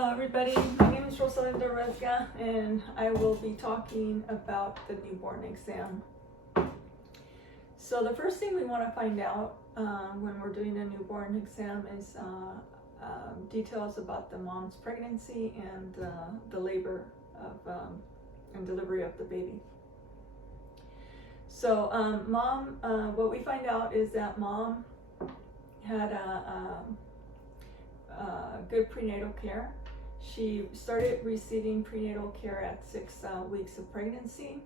Hello everybody, my name is Rosalinda Rezga and I will be talking about the newborn exam. So the first thing we want to find out when we're doing a newborn exam is details about the mom's pregnancy and the labor of and delivery of the baby. So what we find out is that mom had good prenatal care. She started receiving prenatal care at 6 weeks of pregnancy.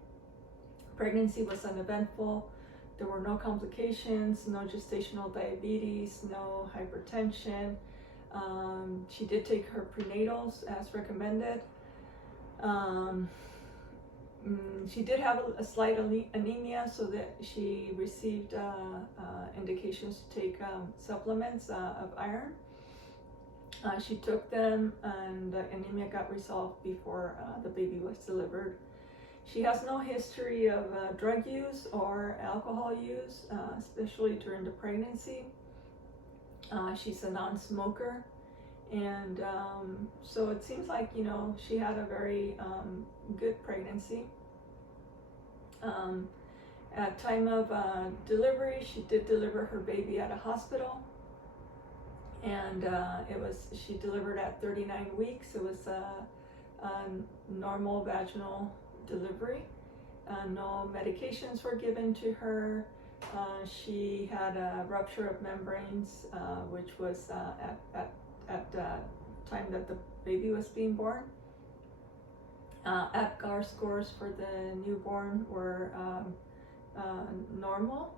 Pregnancy was uneventful. There were no complications, no gestational diabetes, no hypertension. She did take her prenatals as recommended. She did have a slight anemia, so that she received indications to take supplements of iron. She took them and the anemia got resolved before the baby was delivered. She has no history of drug use or alcohol use, especially during the pregnancy. She's a non-smoker, and so it seems like, you know, she had a very good pregnancy. At time of delivery, she did deliver her baby at a hospital. And she delivered at 39 weeks. It was a normal vaginal delivery. No medications were given to her. She had a rupture of membranes, which was at the time that the baby was being born. Apgar scores for the newborn were normal.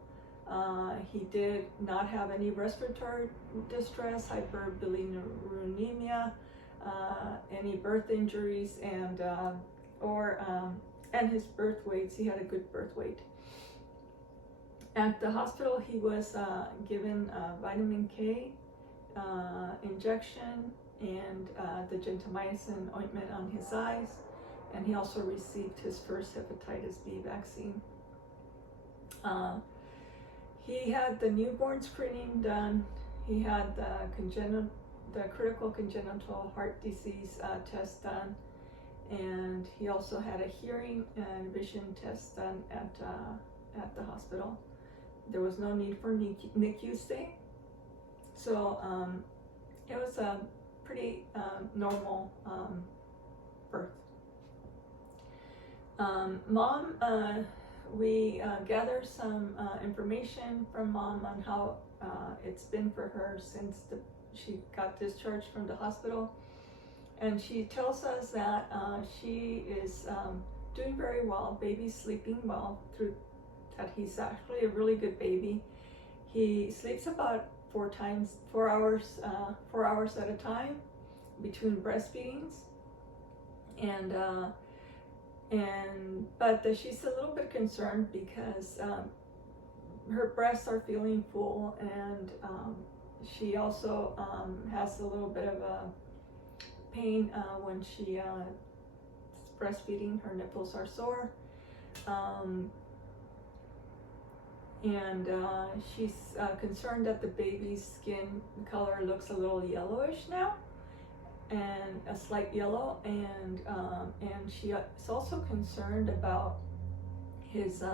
He did not have any respiratory distress, hyperbilirubinemia, any birth injuries, and his birth weights. He had a good birth weight. At the hospital, he was given vitamin K injection and the gentamicin ointment on his eyes, and he also received his first hepatitis B vaccine. He had the newborn screening done. He had the critical congenital heart disease test done, and he also had a hearing and vision test done at the hospital. There was no need for NICU stay, so it was a pretty normal birth. We gathered some information from mom on how it's been for her since she got discharged from the hospital, and she tells us that she is doing very well. Baby's sleeping well, that he's actually a really good baby. He sleeps about 4 hours at a time between breastfeedings, but she's a little bit concerned because her breasts are feeling full, and she also has a little bit of a pain when she is breastfeeding. Her nipples are sore, and she's concerned that the baby's skin color looks a little yellowish now, and a slight yellow, and she is also concerned about his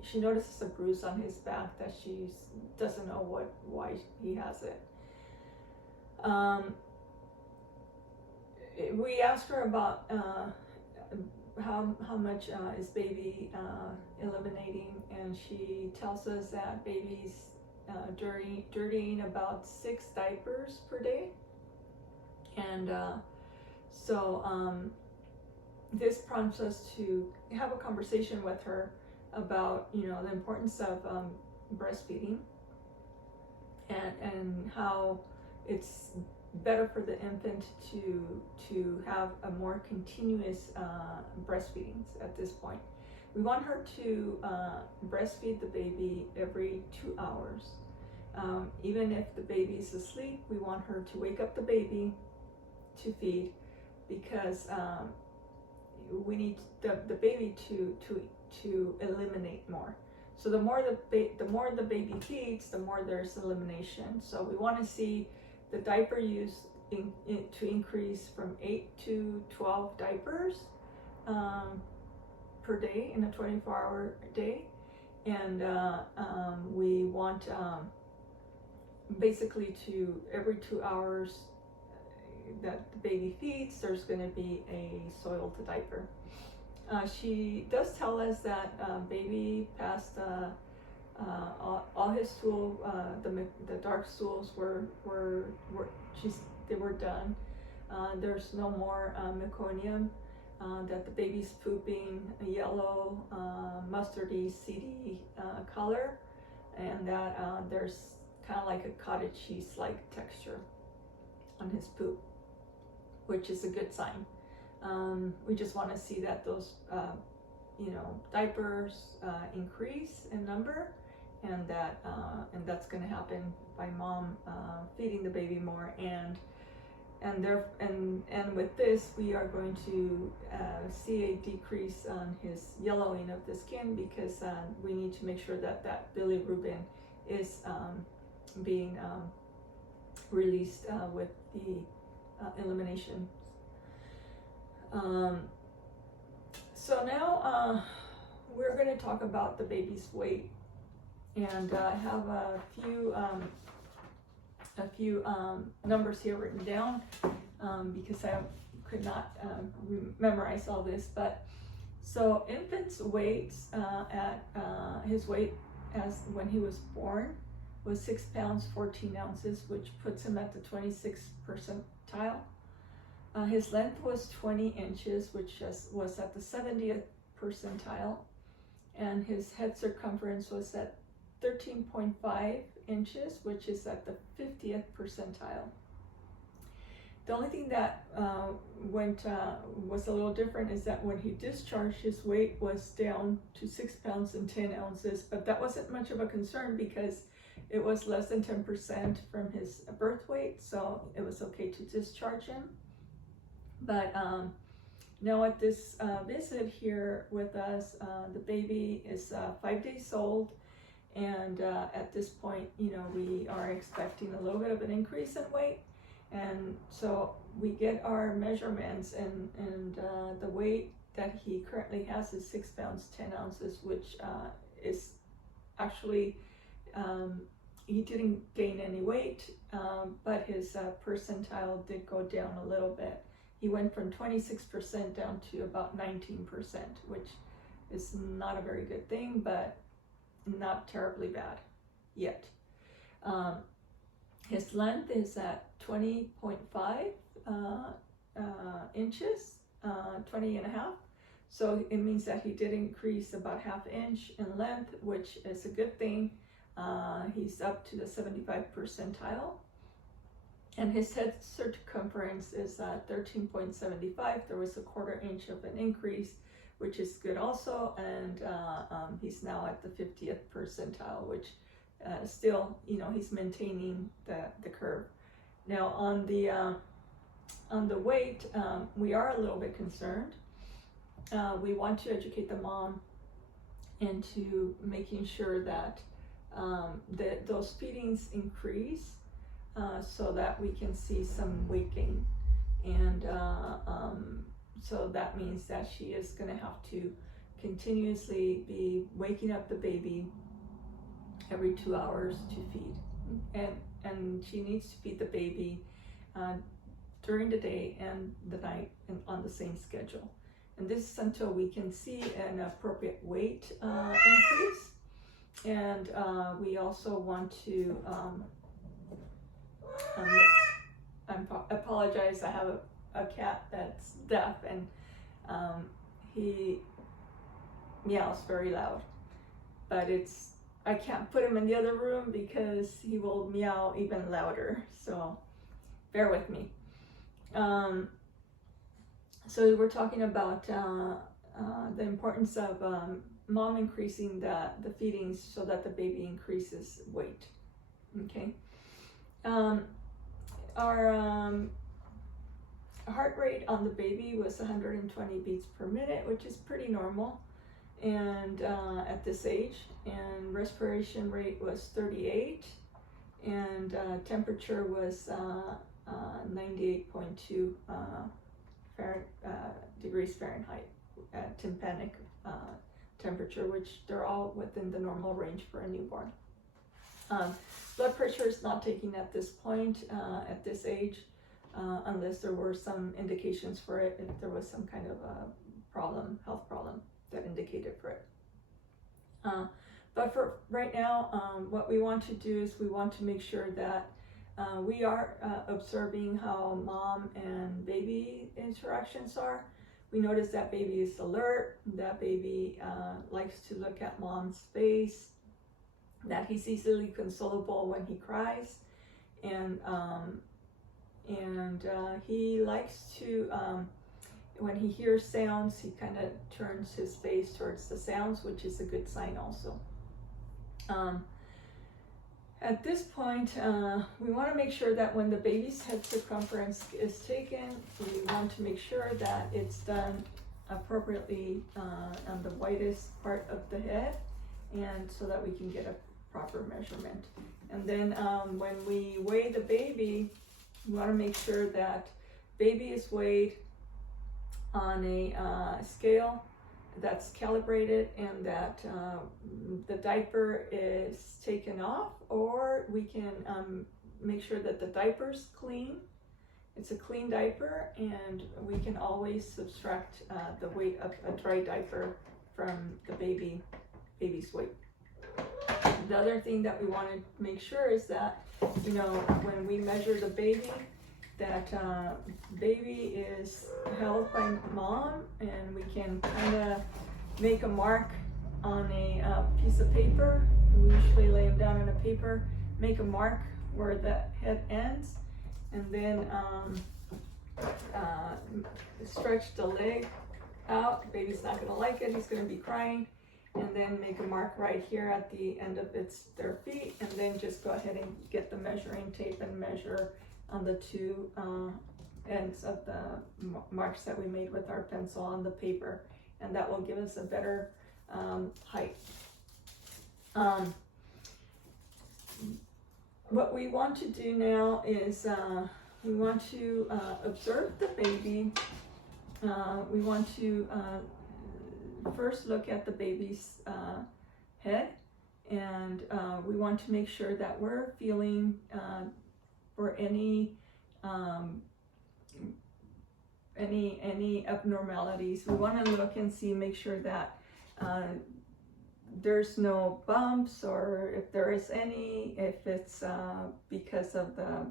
she notices a bruise on his back that she doesn't know why he has it. We asked her about how much is baby eliminating, and she tells us that baby's dirtying about 6 diapers per day. And so this prompts us to have a conversation with her about, you know, the importance of breastfeeding, and how it's better for the infant to have a more continuous breastfeeding at this point. We want her to breastfeed the baby every 2 hours. Even if the baby's asleep, we want her to wake up the baby to feed, because we need the baby to eliminate more. So the more the baby feeds, the more there's elimination. So we want to see the diaper use to increase from 8 to 12 diapers per day in a 24-hour day, and we want basically to every 2 hours that the baby feeds, there's going to be a soiled diaper. She does tell us that baby passed all his stool, the dark stools they were done. There's no more meconium. That the baby's pooping a yellow, mustardy, seedy color, and that there's kind of like a cottage cheese-like texture on his poop, which is a good sign. We just want to see that those, diapers increase in number, and that's going to happen by mom feeding the baby more, and with this we are going to see a decrease on his yellowing of the skin, because we need to make sure that bilirubin is being released with the elimination. So now we're going to talk about the baby's weight, and I have a few numbers here written down because I could not memorize all this. But so infant's weight at his weight as when he was born was 6 pounds 14 ounces, which puts him at the 26th percentile. His length was 20 inches, which was at the 70th percentile, and his head circumference was at 13.5 inches, which is at the 50th percentile. The only thing that was a little different is that when he discharged, his weight was down to 6 pounds and 10 ounces, but that wasn't much of a concern because it was less than 10% from his birth weight, so it was okay to discharge him. But now at this visit here with us, the baby is 5 days old, and at this point, we are expecting a little bit of an increase in weight, and so we get our measurements, and the weight that he currently has is 6 pounds 10 ounces, which is actually he didn't gain any weight, but his percentile did go down a little bit. He went from 26% down to about 19%, which is not a very good thing, but not terribly bad yet. His length is at 20.5 inches, 20 and a half. So it means that he did increase about half inch in length, which is a good thing. He's up to the 75th percentile. And his head circumference is 13.75. There was a 1/4 inch of an increase, which is good also. And he's now at the 50th percentile, which still, he's maintaining the curve. Now on the weight, we are a little bit concerned. We want to educate the mom into making sure that those feedings increase, so that we can see some weight gain, and so that means that she is going to have to continuously be waking up the baby every 2 hours to feed, and she needs to feed the baby during the day and the night and on the same schedule. And this is until we can see an appropriate weight increase. And we also want to I apologize, I have a cat that's deaf, and he meows very loud, but I can't put him in the other room because he will meow even louder, so bear with me. So we're talking about the importance of mom increasing the feedings so that the baby increases weight. Okay. Our heart rate on the baby was 120 beats per minute, which is pretty normal, and at this age. And respiration rate was 38, and temperature was 98.2 degrees Fahrenheit tympanic temperature, which they're all within the normal range for a newborn. Blood pressure is not taken at this point, at this age, unless there were some indications for it, if there was some kind of a problem, health problem that indicated for it. But for right now, what we want to do is we want to make sure that we are observing how mom and baby interactions are. We notice that baby is alert, that baby likes to look at mom's face, that he's easily consolable when he cries, and he likes to, when he hears sounds, he kind of turns his face towards the sounds, which is a good sign also. At this point, we want to make sure that when the baby's head circumference is taken, we want to make sure that it's done appropriately on the widest part of the head, and so that we can get a proper measurement. And then when we weigh the baby, we want to make sure that baby is weighed on a scale that's calibrated, and that the diaper is taken off, or we can make sure that the diaper's clean. It's a clean diaper, and we can always subtract the weight of a dry diaper from the baby's weight. The other thing that we want to make sure is that, you know, when we measure the baby, that baby is held by mom, and we can kind of make a mark on a piece of paper. We usually lay them down on a paper, make a mark where the head ends, and then stretch the leg out. Baby's not going to like it, he's going to be crying. And then make a mark right here at the end of their feet, and then just go ahead and get the measuring tape and measure on the two ends of the marks that we made with our pencil on the paper, and that will give us a better height. What we want to do now is we want to observe the baby. We want to first look at the baby's head, and we want to make sure that we're feeling for any abnormalities. We want to look and see, make sure that there's no bumps, or if there is any, if it's because of the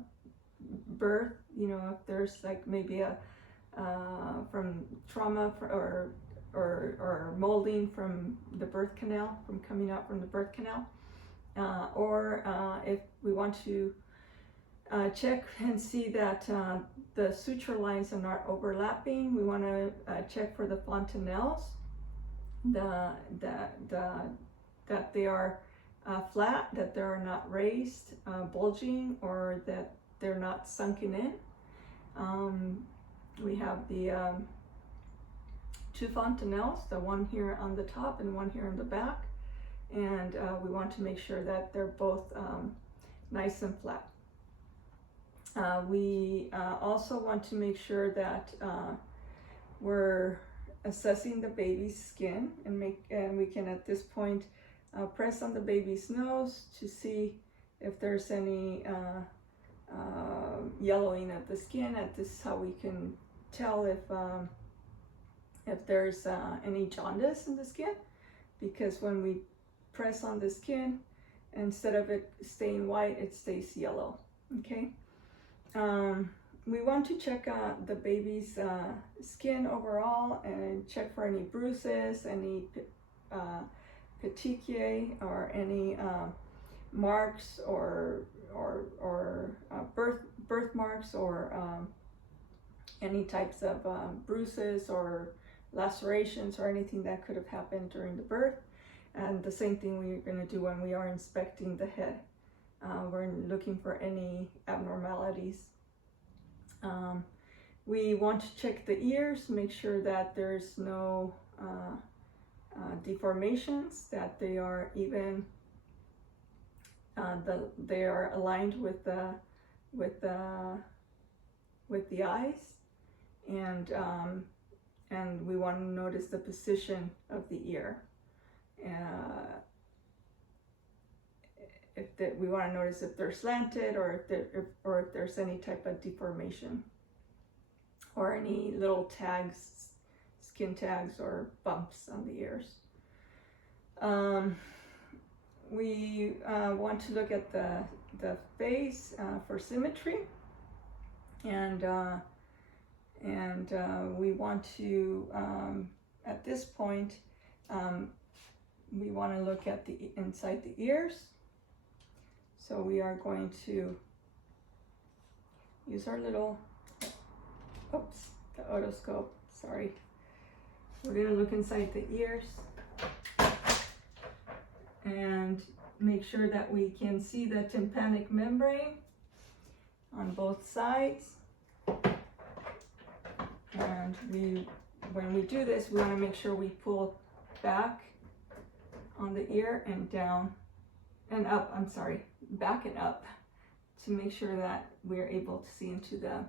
birth, you know, if there's like maybe a from trauma or molding from the birth canal, from coming out from the birth canal, or if we want to check and see that the suture lines are not overlapping. We want to check for the fontanelles, that they are flat, that they are not raised, bulging, or that they're not sunken in. We have the two fontanelles, the one here on the top and one here in the back, and we want to make sure that they're both nice and flat. We also want to make sure that we're assessing the baby's skin, and we can at this point press on the baby's nose to see if there's any yellowing of the skin. And this is how we can tell if there's any jaundice in the skin, because when we press on the skin, instead of it staying white, it stays yellow. Okay. We want to check the baby's skin overall, and check for any bruises, any petechiae, or any marks, or birthmarks, or any types of bruises or lacerations, or anything that could have happened during the birth. And the same thing we're going to do when we are inspecting the head. We're looking for any abnormalities. We want to check the ears, make sure that there's no deformations, that they are even, they are aligned with the with the eyes, and we want to notice the position of the ear. We want to notice if they're slanted, or if there's any type of deformation, or any little tags, skin tags, or bumps on the ears. We want to look at the face for symmetry, and we want to, at this point, we want to look at the inside the ears. So we are going to use our little, the otoscope, sorry. We're going to look inside the ears and make sure that we can see the tympanic membrane on both sides. And when we do this, we want to make sure we pull back on the ear and down and up, back and up, to make sure that we're able to see into the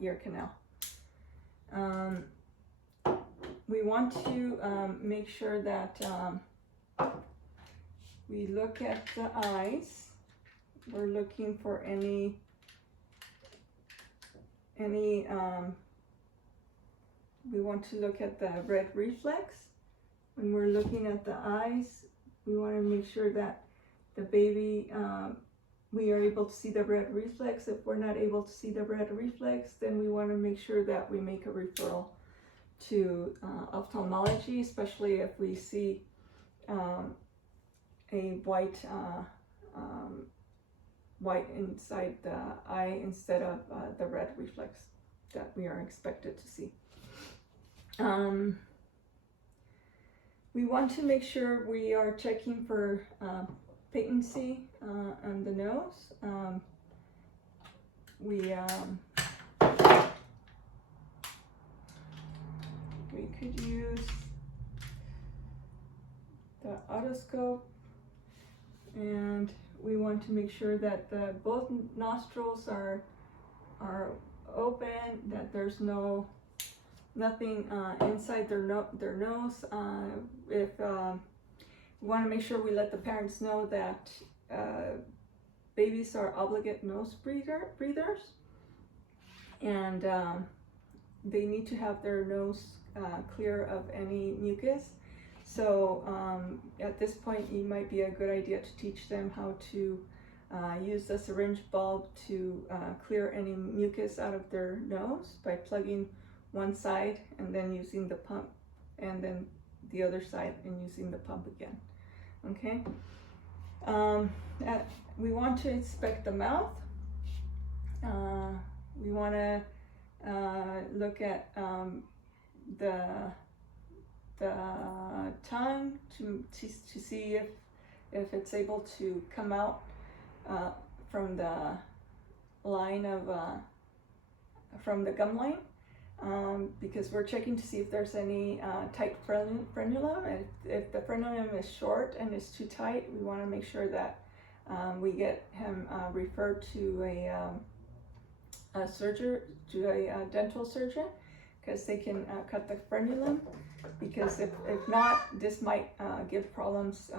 ear canal. We want to make sure that we look at the eyes. We're looking for any we want to look at the red reflex. When we're looking at the eyes, we want to make sure that the baby, we are able to see the red reflex. If we're not able to see the red reflex, then we want to make sure that we make a referral to ophthalmology, especially if we see a white inside the eye instead of the red reflex that we are expected to see. We want to make sure we are checking for patency on the nose. We could use the otoscope, and we want to make sure that both nostrils are open, that there's nothing inside their nose. We want to make sure we let the parents know that babies are obligate nose breathers, and they need to have their nose clear of any mucus. So at this point, it might be a good idea to teach them how to use the syringe bulb to clear any mucus out of their nose by plugging one side and then using the pump, and then the other side and using the pump again. Okay. We want to inspect the mouth. We want to look at the tongue to see if it's able to come out from the line of from the gum line, because we're checking to see if there's any tight frenulum. If the frenulum is short and is too tight, we want to make sure that we get him referred to a dental surgeon, because they can cut the frenulum. Because if not, this might give problems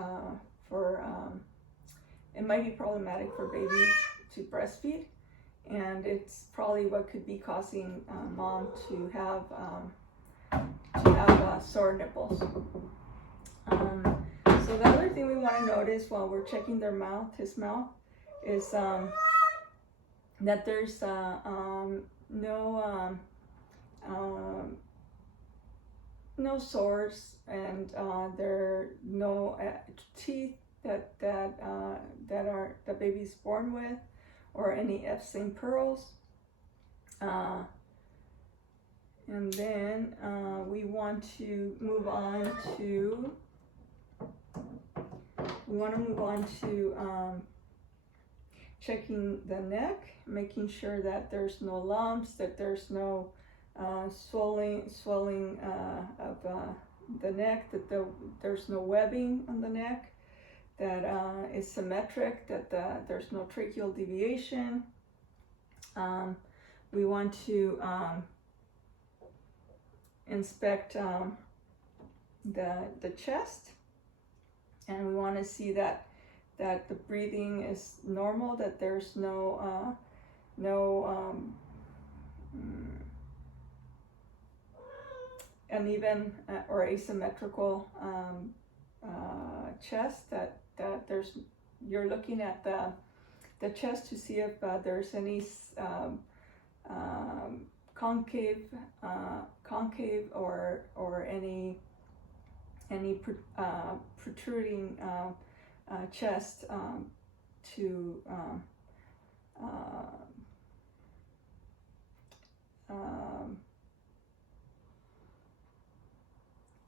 it might be problematic for babies to breastfeed, and it's probably what could be causing mom to have sore nipples. So the other thing we want to notice while we're checking his mouth, is that there's no sores, and there are no teeth that the baby's born with, or any Epstein pearls. And then we want to move on to checking the neck, making sure that there's no lumps, that there's no swelling of the neck, that there's no webbing on the neck, that is symmetric, that there's no tracheal deviation, We want to inspect the chest, and we want to see that the breathing is normal, that there's no uneven or asymmetrical chest, that there's, you're looking at the chest to see if there's any concave or any protruding chest to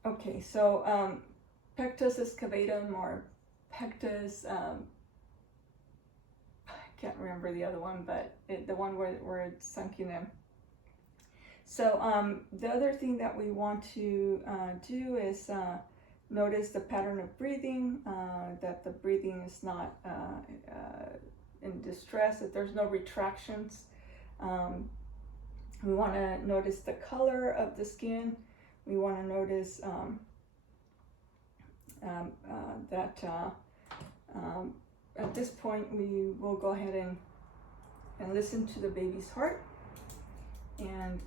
okay, so pectus excavatum or pectus, I can't remember the other one, but the one where it's sunken in. So the other thing that we want to do is notice the pattern of breathing, that the breathing is not in distress, that there's no retractions. We want to notice the color of the skin. We want to notice that at this point we will go ahead and listen to the baby's heart. And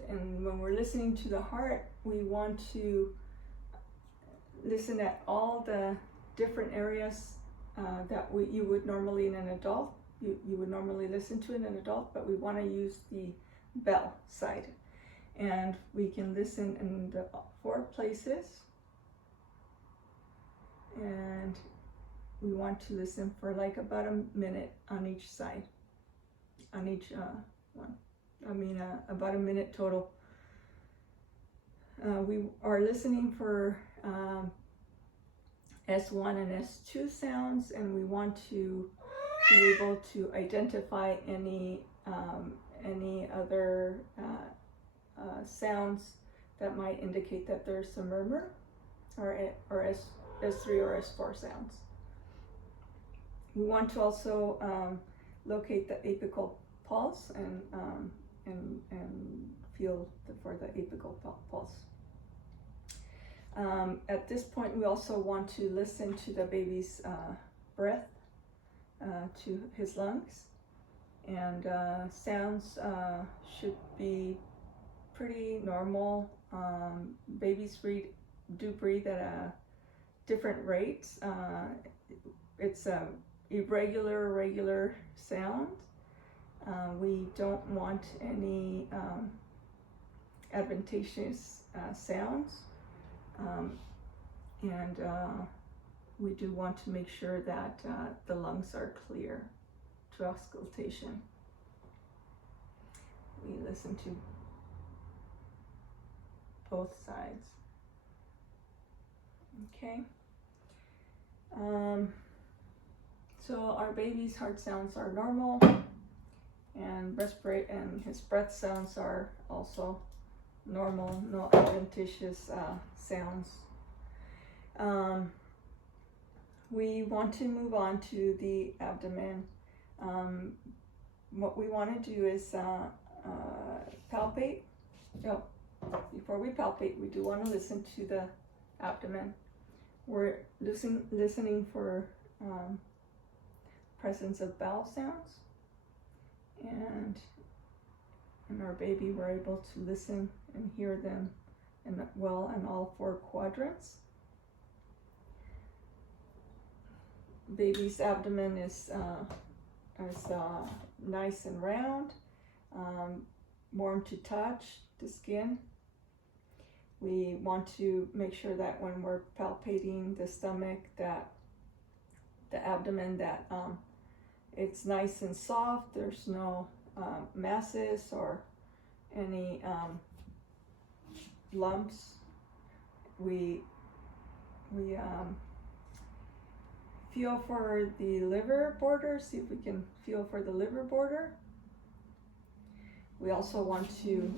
when we're listening to the heart, we want to listen at all the different areas that you would normally in an adult, you would normally listen to in an adult, but we want to use the bell side. And we can listen in the 4 places. And we want to listen for like about a minute on each side, on each one. I mean, about a minute total. We are listening for S1 and S2 sounds, and we want to be able to identify any other sounds that might indicate that there's a murmur, or S3 or S4 sounds. We want to also locate the apical pulse and feel for the apical pulse. At this point, we also want to listen to the baby's breath, to his lungs, and sounds should be pretty normal. Babies do breathe at different rates. It's a regular sound. We don't want any adventitious sounds, and we do want to make sure that the lungs are clear to auscultation. We listen to both sides. Okay. So our baby's heart sounds are normal, and his breath sounds are also normal, no adventitious sounds. We want to move on to the abdomen. What we want to do is palpate. Oh, before we palpate, we do want to listen to the abdomen. We're listening for presence of bowel sounds, and in our baby we're able to listen and hear them in all 4 quadrants. Baby's abdomen is nice and round, warm to touch, the skin. We want to make sure that when we're palpating the stomach, that the abdomen, that it's nice and soft. There's no masses or any lumps. We feel for the liver border, see if we can feel for the liver border. We also want to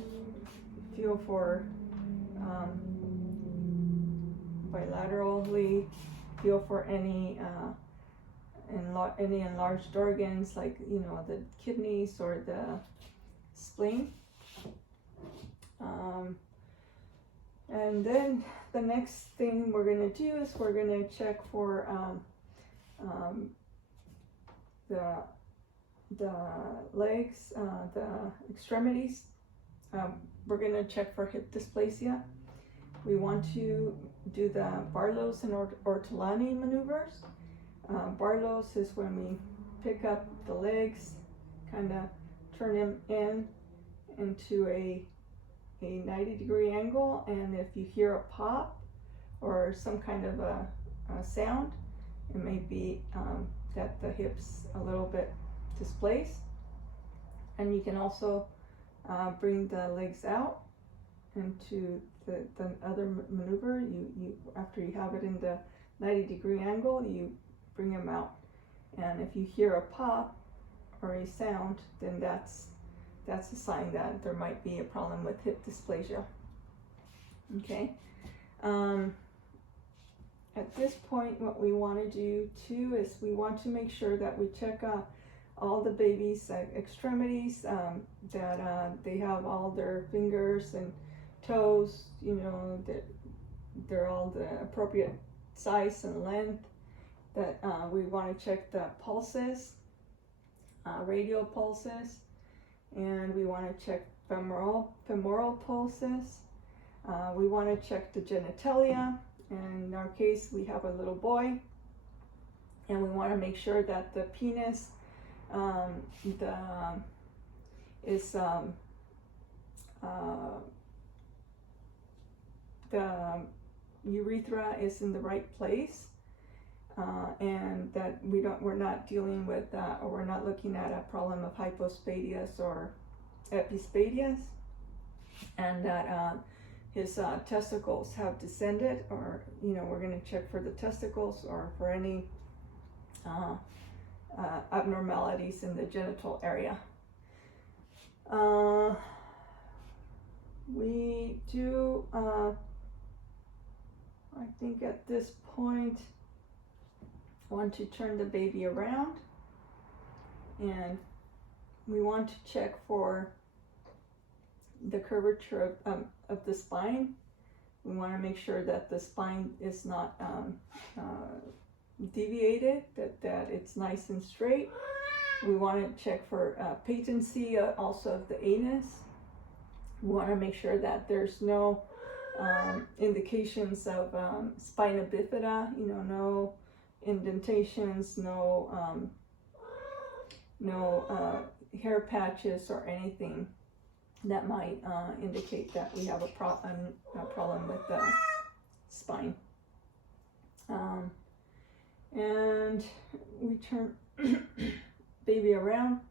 feel for bilaterally feel for any enlarged organs, like the kidneys or spleen. And then the next thing we're going to do is we're going to check for the legs, the extremities. We're going to check for hip dysplasia. We want to do the Barlow's and Ortolani maneuvers. Barlow's is when we pick up the legs, kind of turn them into a 90-degree angle, and if you hear a pop or some kind of a sound, it may be that the hip's a little bit displaced. And you can also bring the legs out into the other maneuver. You after you have it in the 90-degree angle, you bring them out, and if you hear a pop or a sound, then that's a sign that there might be a problem with hip dysplasia. Okay. At this point, what we want to do too is we want to make sure that we check all the baby's extremities, that they have all their fingers and toes, that they're all the appropriate size and length, that we want to check the pulses, radial pulses, and we want to check femoral pulses. We want to check the genitalia, and in our case we have a little boy, and we want to make sure that the penis the urethra is in the right place, and that we're not dealing with or we're not looking at a problem of hypospadias or epispadias, and that his testicles have descended, or we're going to check for the testicles or for any abnormalities in the genital area. We do, I think at this point, want to turn the baby around, and we want to check for the curvature of the spine. We want to make sure that the spine is not deviated, that it's nice and straight. We want to check for patency also of the anus. We want to make sure that there's no indications of spina bifida, no indentations, no hair patches or anything that might indicate that we have a problem with the spine. And we turn baby around.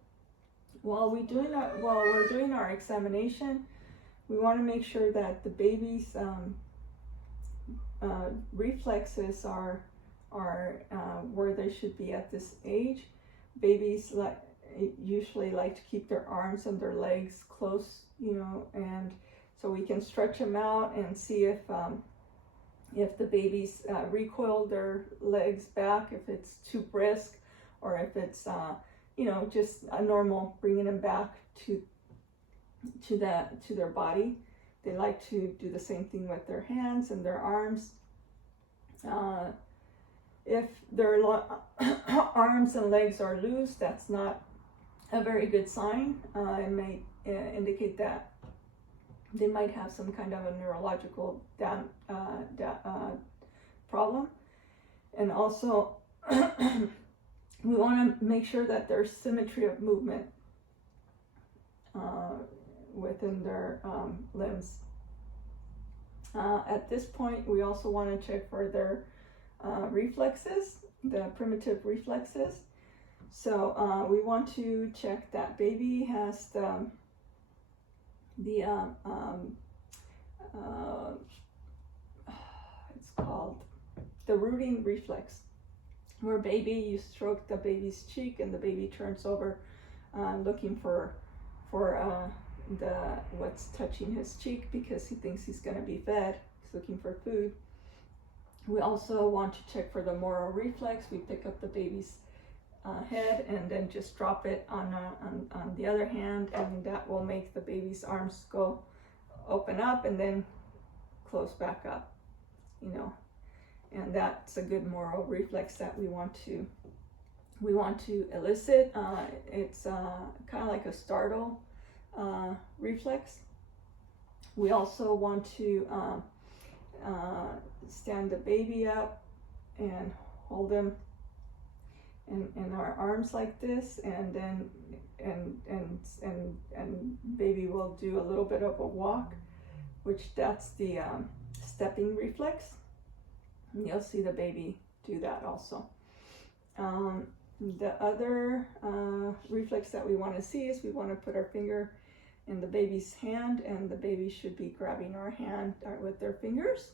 While we're doing our examination, we want to make sure that the baby's reflexes are where they should be at this age. Babies usually like to keep their arms and their legs close, and so we can stretch them out and see if the babies recoil their legs back, if it's too brisk, or if it's just a normal bringing them back to their body. They like to do the same thing with their hands and their arms. If their arms and legs are loose, that's not a very good sign. It may indicate that they might have some kind of a neurological problem. And also, we want to make sure that there's symmetry of movement within their limbs. At this point, we also want to check for their reflexes, the primitive reflexes. So we want to check that baby has it's called the rooting reflex, where you stroke the baby's cheek and the baby turns over looking for what's touching his cheek because he thinks he's going to be fed. He's looking for food. We also want to check for the Moro reflex. We pick up the baby's head, and then just drop it on the other hand, and that will make the baby's arms go open up and then close back up, you know. And that's a good moral reflex that we want to elicit. It's kind of like a startle reflex. We also want to stand the baby up and hold him in our arms like this, and then and baby will do a little bit of a walk, which that's the stepping reflex. And you'll see the baby do that also. The other reflex that we want to see is we want to put our finger in the baby's hand, and the baby should be grabbing our hand with their fingers,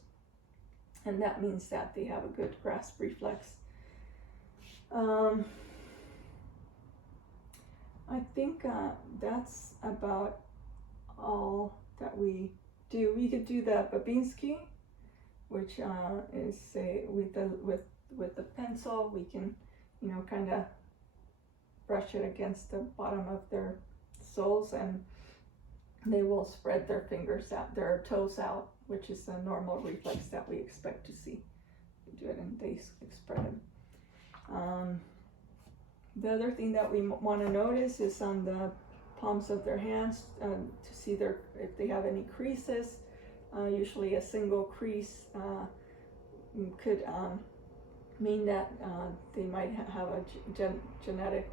and that means that they have a good grasp reflex. I think that's about all that we do. We could do the Babinski, which is say with the pencil we can, you know, kind of brush it against the bottom of their soles, and they will spread their fingers out, their toes out, which is a normal reflex that we expect to see. We do it and they spread them. The other thing that we want to notice is on the palms of their hands to see if they have any creases. Usually a single crease could mean that they might have a genetic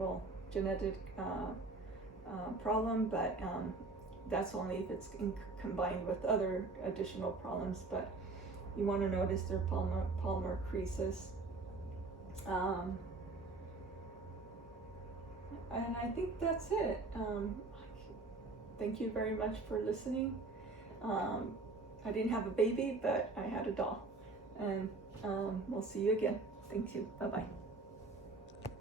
problem, but that's only if it's combined with other additional problems. But you want to notice their palmar creases. And I think that's it. Thank you very much for listening. I didn't have a baby, but I had a doll. And we'll see you again. Thank you. Bye-bye.